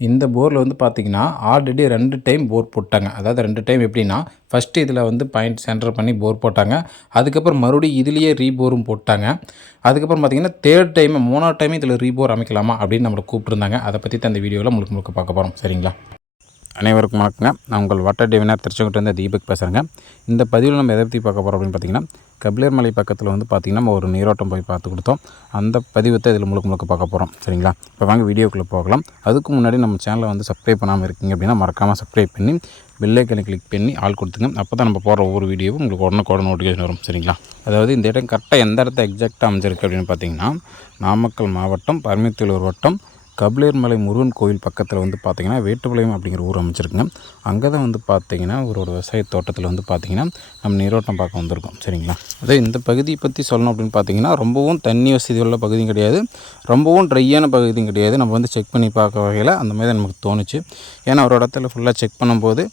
இந்த போரில் வந்து பார்த்திங்கன்னா ஆல்ரெடி ரெண்டு டைம் போர் போட்டாங்க. அதாவது ரெண்டு டைம் எப்படின்னா ஃபஸ்ட்டு இதில் வந்து பாயிண்ட் சென்டர் பண்ணி போர் போட்டாங்க. அதுக்கப்புறம் மறுபடியும் இதுலேயே ரீபோரும் போட்டாங்க. அதுக்கப்புறம் பார்த்திங்கன்னா தேர்ட் டைம் மூணாவது டைம் இதில் ரீபோர் அமைக்கலாமா அப்படின்னு நம்மளை கூப்பிட்டுருந்தாங்க. அதை பற்றி தான் இந்த வீடியோவில் முழுக்க முழுக்க பார்க்க போகிறோம் சரிங்களா? அனைவருக்கும் வணக்கங்க. நான் உங்கள் வாட்டர் டிவினர் திருச்செங்கோட்டிலேருந்து தீபக் பேசுகிறேங்க இந்த பதிவில் நம்ம எதை பற்றி பார்க்க போகிறோம் அப்படின்னு பார்த்தீங்கன்னா கபிலர் மலை பக்கத்தில் வந்து பார்த்திங்கன்னா நம்ம ஒரு நீரோட்டம் போய் பார்த்து கொடுத்தோம். அந்த பதிவத்தை இதில் முழுக்க முழுக்க பார்க்க போகிறோம் சரிங்களா? இப்போ வாங்க வீடியோக்குள்ளே போகலாம். அதுக்கு முன்னாடி நம்ம சேனலை வந்து சப்ஸ்கிரைப் பண்ணாமல் இருக்கீங்க அப்படின்னா மறக்காமல் சப்ஸ்கிரைப் பண்ணி பெல்லைக்கனை கிளிக் பண்ணி ஆள் கொடுத்துங்க. அப்போ தான் நம்ம போகிற ஒவ்வொரு வீடியோவும் உங்களுக்கு உடனே கூட நோட்டிஃபிகேஷன் வரும். சரிங்களா? அதாவது இந்த இடம் கரெக்டாக எந்த இடத்த எக்ஸாக்டாக அமைஞ்சிருக்கு அப்படின்னு பார்த்தீங்கன்னா நாமக்கல் மாவட்டம் பரமத்திலூர் வட்டம் கபிலேர்மலை முருகன் கோவில் பக்கத்தில் வந்து பார்த்திங்கன்னா வேட்டுப்பாளையம் அப்படிங்கிற ஊர் அமைச்சிருக்குங்க அங்கே தான் வந்து பார்த்திங்கன்னா ஒரு விவசாய தோட்டத்தில் வந்து பார்த்திங்கன்னா நம்ம நீரோட்டம் பார்க்க வந்திருக்கோம். சரிங்களா? அதே இந்த பகுதியை பற்றி சொல்லணும் அப்படின்னு பார்த்தீங்கன்னா ரொம்பவும் தண்ணி வசதி உள்ள பகுதியும் கிடையாது. ரொம்பவும் ட்ரையான பகுதியும் கிடையாது. நம்ம வந்து செக் பண்ணி பார்க்க வகையில் அந்த மாதிரி தான் நமக்கு தோணுச்சு. ஏன்னா ஒரு இடத்துல ஃபுல்லாக செக் பண்ணும்போது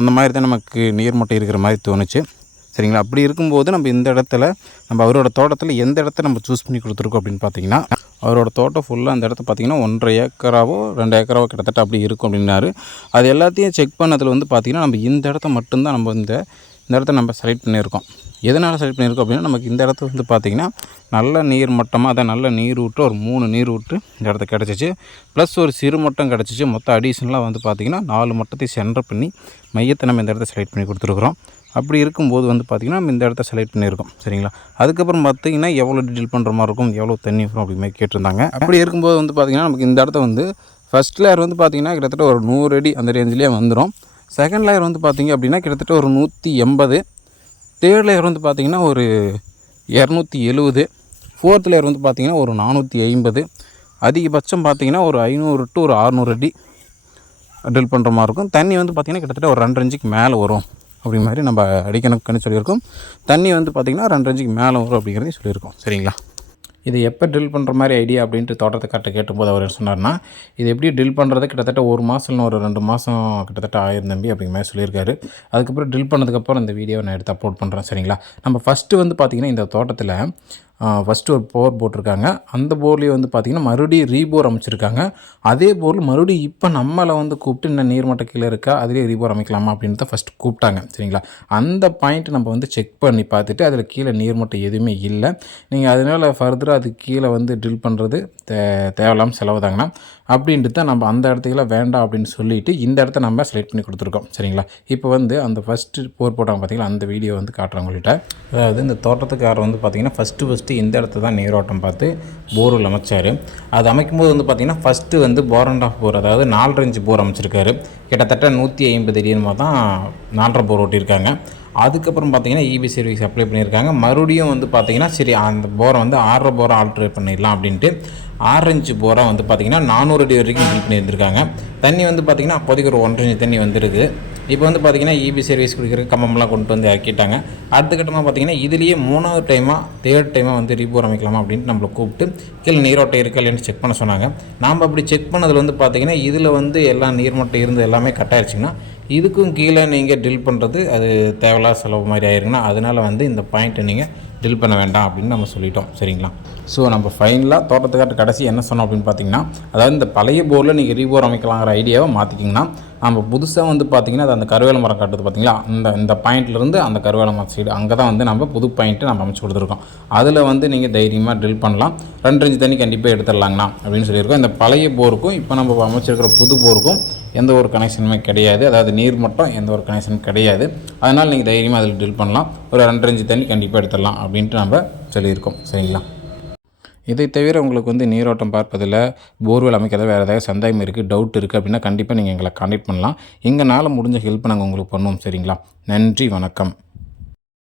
அந்த மாதிரி தான் நமக்கு நீர்மட்டம் இருக்கிற மாதிரி தோணுச்சு. சரிங்களா? அப்படி இருக்கும்போது நம்ம இந்த இடத்துல நம்ம அவரோட தோட்டத்தில் எந்த இடத்த நம்ம சூஸ் பண்ணி கொடுத்துருக்கோம் அப்படின்னு பார்த்தீங்கன்னா அவரோட தோட்டம் ஃபுல்லாக அந்த இடத்த பார்த்திங்கன்னா ஒன்றரை ஏக்கராவோ ரெண்டு ஏக்கராவோ கிட்டத்தட்ட அப்படி இருக்கும் அப்படின்னாரு. அது எல்லாத்தையும் செக் பண்ணதில் வந்து பார்த்திங்கன்னா நம்ம இந்த இடத்த மட்டும்தான் நம்ம இந்த இந்த இடத்த நம்ம செலக்ட் பண்ணியிருக்கோம். எதனால் செலக்ட் பண்ணியிருக்கோம் அப்படின்னா நமக்கு இந்த இடத்த வந்து பார்த்திங்கன்னா நல்ல நீர் மட்டமாக அதை நல்ல நீர் விட்டு ஒரு மூணு நீர் விட்டு இந்த இடத்த கிடச்சிச்சு. ப்ளஸ் ஒரு சிறு மட்டம் கிடச்சிச்சு. மொத்தம் அடிஷ்னலாக வந்து பார்த்திங்கன்னா நாலு மட்டத்தையும் சென்டர் பண்ணி மையத்தை நம்ம இந்த இடத்த செலக்ட் பண்ணி கொடுத்துருக்குறோம். அப்படி இருக்கும்போது வந்து பார்த்திங்கன்னா நம்ம இந்த இடத்த செலக்ட் பண்ணியிருக்கோம். சரிங்களா? அதுக்கப்புறம் பார்த்திங்கன்னா எவ்வளோ டீட்டெயில் பண்ணுற மாதிரி இருக்கும் எவ்வளோ தண்ணி வரும் அப்படி மாதிரி கேட்டிருந்தாங்க. அப்படி இருக்கும்போது வந்து பார்த்திங்கன்னா நமக்கு இந்த இடத்த வந்து ஃபஸ்ட் லேயர் வந்து பார்த்திங்கன்னா கிட்டத்தட்ட ஒரு நூறு அடி அந்த ரேஞ்சிலே வந்துடும் செகண்ட் லேயர் வந்து பார்த்திங்க அப்படின்னா கிட்டத்தட்ட ஒரு நூற்றி எண்பது. தேர்ட் லேயர் வந்து பார்த்திங்கன்னா ஒரு இரநூத்தி எழுபது ஃபோர்த் லேயர் வந்து பார்த்திங்கன்னா ஒரு நானூற்றி ஐம்பது. அதிகபட்சம் பார்த்திங்கன்னா ஒரு ஐநூறு டு ஒரு அறநூறு அடி ட்ரில் பண்ணுற மாதிரி இருக்கும். தண்ணி வந்து பார்த்திங்கன்னா கிட்டத்தட்ட ஒரு ரெண்டு இன்ச்சுக்கு மேலே வரும் அப்படி மாதிரி நம்ம அடிக்கணுக்குன்னு சொல்லியிருக்கோம். தண்ணி வந்து பார்த்திங்கன்னா ரெண்டு இன்ச்சுக்கு மேலே வரும் அப்படிங்கிறதையும் சொல்லியிருக்கோம். சரிங்களா? இது எப்போ ட்ரில் பண்ணுற மாதிரி ஐடியா அப்படின்ட்டு தோட்டத்தை கேட்டும்போது அவர் சொன்னார்னா இது எப்படி ட்ரில் பண்ணுறது கிட்டத்தட்ட ஒரு மாதம் ஒரு ரெண்டு மாதம் கிட்டத்தட்ட ஆயிரம் தம்பி அப்படிங்கிற மாதிரி சொல்லியிருக்காரு. அதுக்கப்புறம் ட்ரில் பண்ணதுக்கப்புறம் இந்த வீடியோவை நான் எடுத்து அப்லோட் பண்ணுறேன் சரிங்களா? நம்ம ஃபஸ்ட்டு வந்து பார்த்திங்கன்னா இந்த தோட்டத்தில் ஃபஸ்ட்டு ஒரு போர் போட்டிருக்காங்க. அந்த போர்லேயே வந்து பார்த்திங்கன்னா மறுபடியும் ரீபோர் அமைச்சிருக்காங்க. அதே போரில் மறுபடியும் இப்போ நம்மளை வந்து கூப்பிட்டு இன்னும் நீர்மட்ட கீழே இருக்கா? அதிலே ரீபோர் அமைக்கலாமா அப்படின்னு தான் ஃபஸ்ட்டு கூப்பிட்டாங்க சரிங்களா? அந்த பாயிண்ட் நம்ம வந்து செக் பண்ணி பார்த்துட்டு அதில் கீழே நீர்மட்டம் எதுவுமே இல்லை. நீங்கள் அதனால் ஃபர்தராக அது கீழே வந்து ட்ரில் பண்ணுறது தே தேவையில்லாமல் செலவு தாங்கண்ணா அப்படின்ட்டு தான் நம்ம அந்த இடத்துக்குலாம் வேண்டாம் அப்படின்னு சொல்லிவிட்டு இந்த இடத்த நம்ம செலக்ட் பண்ணி கொடுத்துருக்கோம். சரிங்களா? இப்போ வந்து அந்த ஃபஸ்ட்டு போர் போட்டாங்க பார்த்தீங்களா? அந்த வீடியோ வந்து காட்டுறவங்கள்ட்ட அதாவது இந்த தோட்டத்துக்காரர் வந்து பார்த்திங்கன்னா ஃபஸ்ட்டு ஃபஸ்ட்டு இந்த இடத்த தான் நீரோட்டம் பார்த்து போர்வெல் அமைச்சார். அது அமைக்கும் போது வந்து பார்த்திங்கன்னா ஃபஸ்ட்டு வந்து போர் அண்ட் ஆஃப் போர் அதாவது நாலரை இன்ச்சு போர் அமைச்சிருக்காரு. கிட்டத்தட்ட நூற்றி ஐம்பது அடியமாக தான் நாலரை போர் ஓட்டியிருக்காங்க. அதுக்கப்புறம் பார்த்தீங்கன்னா இபி சர்வீஸ் அப்ளை பண்ணியிருக்காங்க. மறுபடியும் வந்து பார்த்திங்கன்னா சரி அந்த போரை வந்து ஆறரை போரை ஆல்ட்ரேட் பண்ணிடலாம் அப்படின்ட்டு ஆரஞ்சு போரை வந்து பார்த்திங்கன்னா நானூறு அடி வரைக்கும் ஃபில் பண்ணியிருந்திருக்காங்க. தண்ணி வந்து பார்த்திங்கன்னா அப்போதைக்கு ஒரு ஒன்றரை தண்ணி வந்துடுது இப்போ வந்து பார்த்திங்கன்னா இபி சர்வீஸ் கொடுக்குற கம்பம்லாம் கொண்டு வந்து இறக்கிட்டாங்க. அடுத்த கட்டமாக பார்த்திங்கன்னா இதுலேயே மூணாவது டைமாக தேர்ட் டைமாக வந்து ரீபோர் அமைக்கலாமா அப்படின்ட்டு நம்மளை கூப்பிட்டு கீழே நீரோட்டை இருக்கா இல்லைன்னு செக் பண்ண சொன்னாங்க. நாம் அப்படி செக் பண்ணதில் வந்து பார்த்திங்கன்னா இதில் வந்து எல்லா நீர்மட்டம் இருந்து எல்லாமே கட் ஆயிடுச்சிங்கன்னா இதுக்கும் கீழே நீங்கள் ட்ரில் பண்ணுறது அது தேவையில்லாத செலவு மாதிரி ஆயிருங்கன்னா அதனால் வந்து இந்த பாயிண்ட்டை நீங்கள் ட்ரில் பண்ண வேண்டாம் அப்படின்னு நம்ம சொல்லிட்டோம். சரிங்களா? ஸோ நம்ம ஃபைனலாக தோட்டத்துக்காட்டு கடைசி என்ன சொன்னோம் அப்படின்னு பார்த்தீங்கன்னா அதாவது இந்த பழைய போரில் நீங்கள் ரீபோர் அமைக்கலாங்கிற ஐடியாவை மாற்றிக்கிங்கன்னா நம்ம புதுசாக வந்து பார்த்திங்கன்னா அது அந்த கருவேல மரம் காட்டுது பார்த்திங்களா? இந்த இந்த பாயிண்ட்லேருந்து அந்த கருவேல மரம் சைடு அங்கே தான் வந்து நம்ம புது பாயிண்ட்டு நம்ம அமைச்சு கொடுத்துருக்கோம். அதில் வந்து நீங்கள் தைரியமாக ட்ரில் பண்ணலாம். ரெண்டு இன்ச்சு தண்ணி கண்டிப்பாக எடுத்துடலாங்கண்ணா அப்படின்னு சொல்லியிருக்கோம். இந்த பழைய போருக்கும் இப்போ நம்ம அமைச்சிருக்கிற புது போருக்கும் எந்த ஒரு கனெக்ஷனுமே கிடையாது. அதாவது நீர் மட்டும் எந்த ஒரு கனெக்ஷனும் கிடையாது. அதனால் நீங்கள் தைரியமாக அதில் ட்ரில் பண்ணலாம். ஒரு ரெண்டு இன்ச்சு தண்ணி கண்டிப்பாக எடுத்துடலாம் அப்படின்ட்டு நம்ம சொல்லியிருக்கோம். சரிங்களா? இதை தவிர உங்களுக்கு வந்து நீரோட்டம் பார்ப்பதில் போர்வெல் அமைக்கிறத வேறு ஏதாவது சந்தேகம் இருக்குது டவுட் இருக்குது அப்படின்னா கண்டிப்பாக நீங்கள் எங்களை காண்டக்ட் பண்ணலாம். எங்களால் முடிஞ்ச ஹெல்ப் நாங்கள் உங்களுக்கு பண்ணுவோம் சரிங்களா? நன்றி வணக்கம்.